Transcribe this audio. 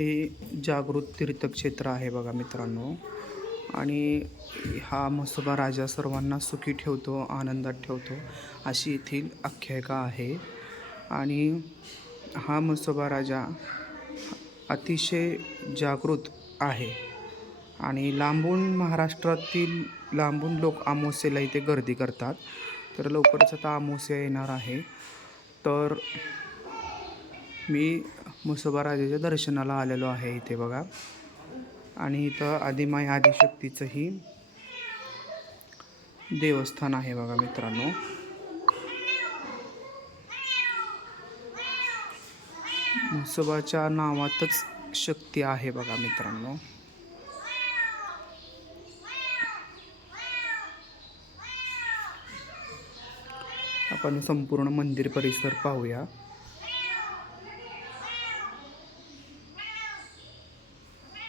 हे जागृत तीर्थक्षेत्र आहे बघा मित्रांनो. आणि हा म्हसोबा राजा सर्वांना सुखी ठेवतो, आनंदात ठेवतो, अशी येथील आख्यायिका आहे. आणि हा म्हसोबा राजा अतिशय जागृत आहे. आणि महाराष्ट्रातील लांबून लोक अमावास्येला इथे गर्दी करतात. तर लवकरच आता अमावास्या येणार आहे. तर मी म्हसोबा राजाच्या दर्शनाला आलेलो आहे इथे बघा. आणि इथं आदिमाय आदिशक्तीचंही देवस्थान आहे बघा मित्रांनो. म्हसोबाच्या नावातच शक्ती आहे बघा मित्रांनो. आपण संपूर्ण मंदिर परिसर पाहूया.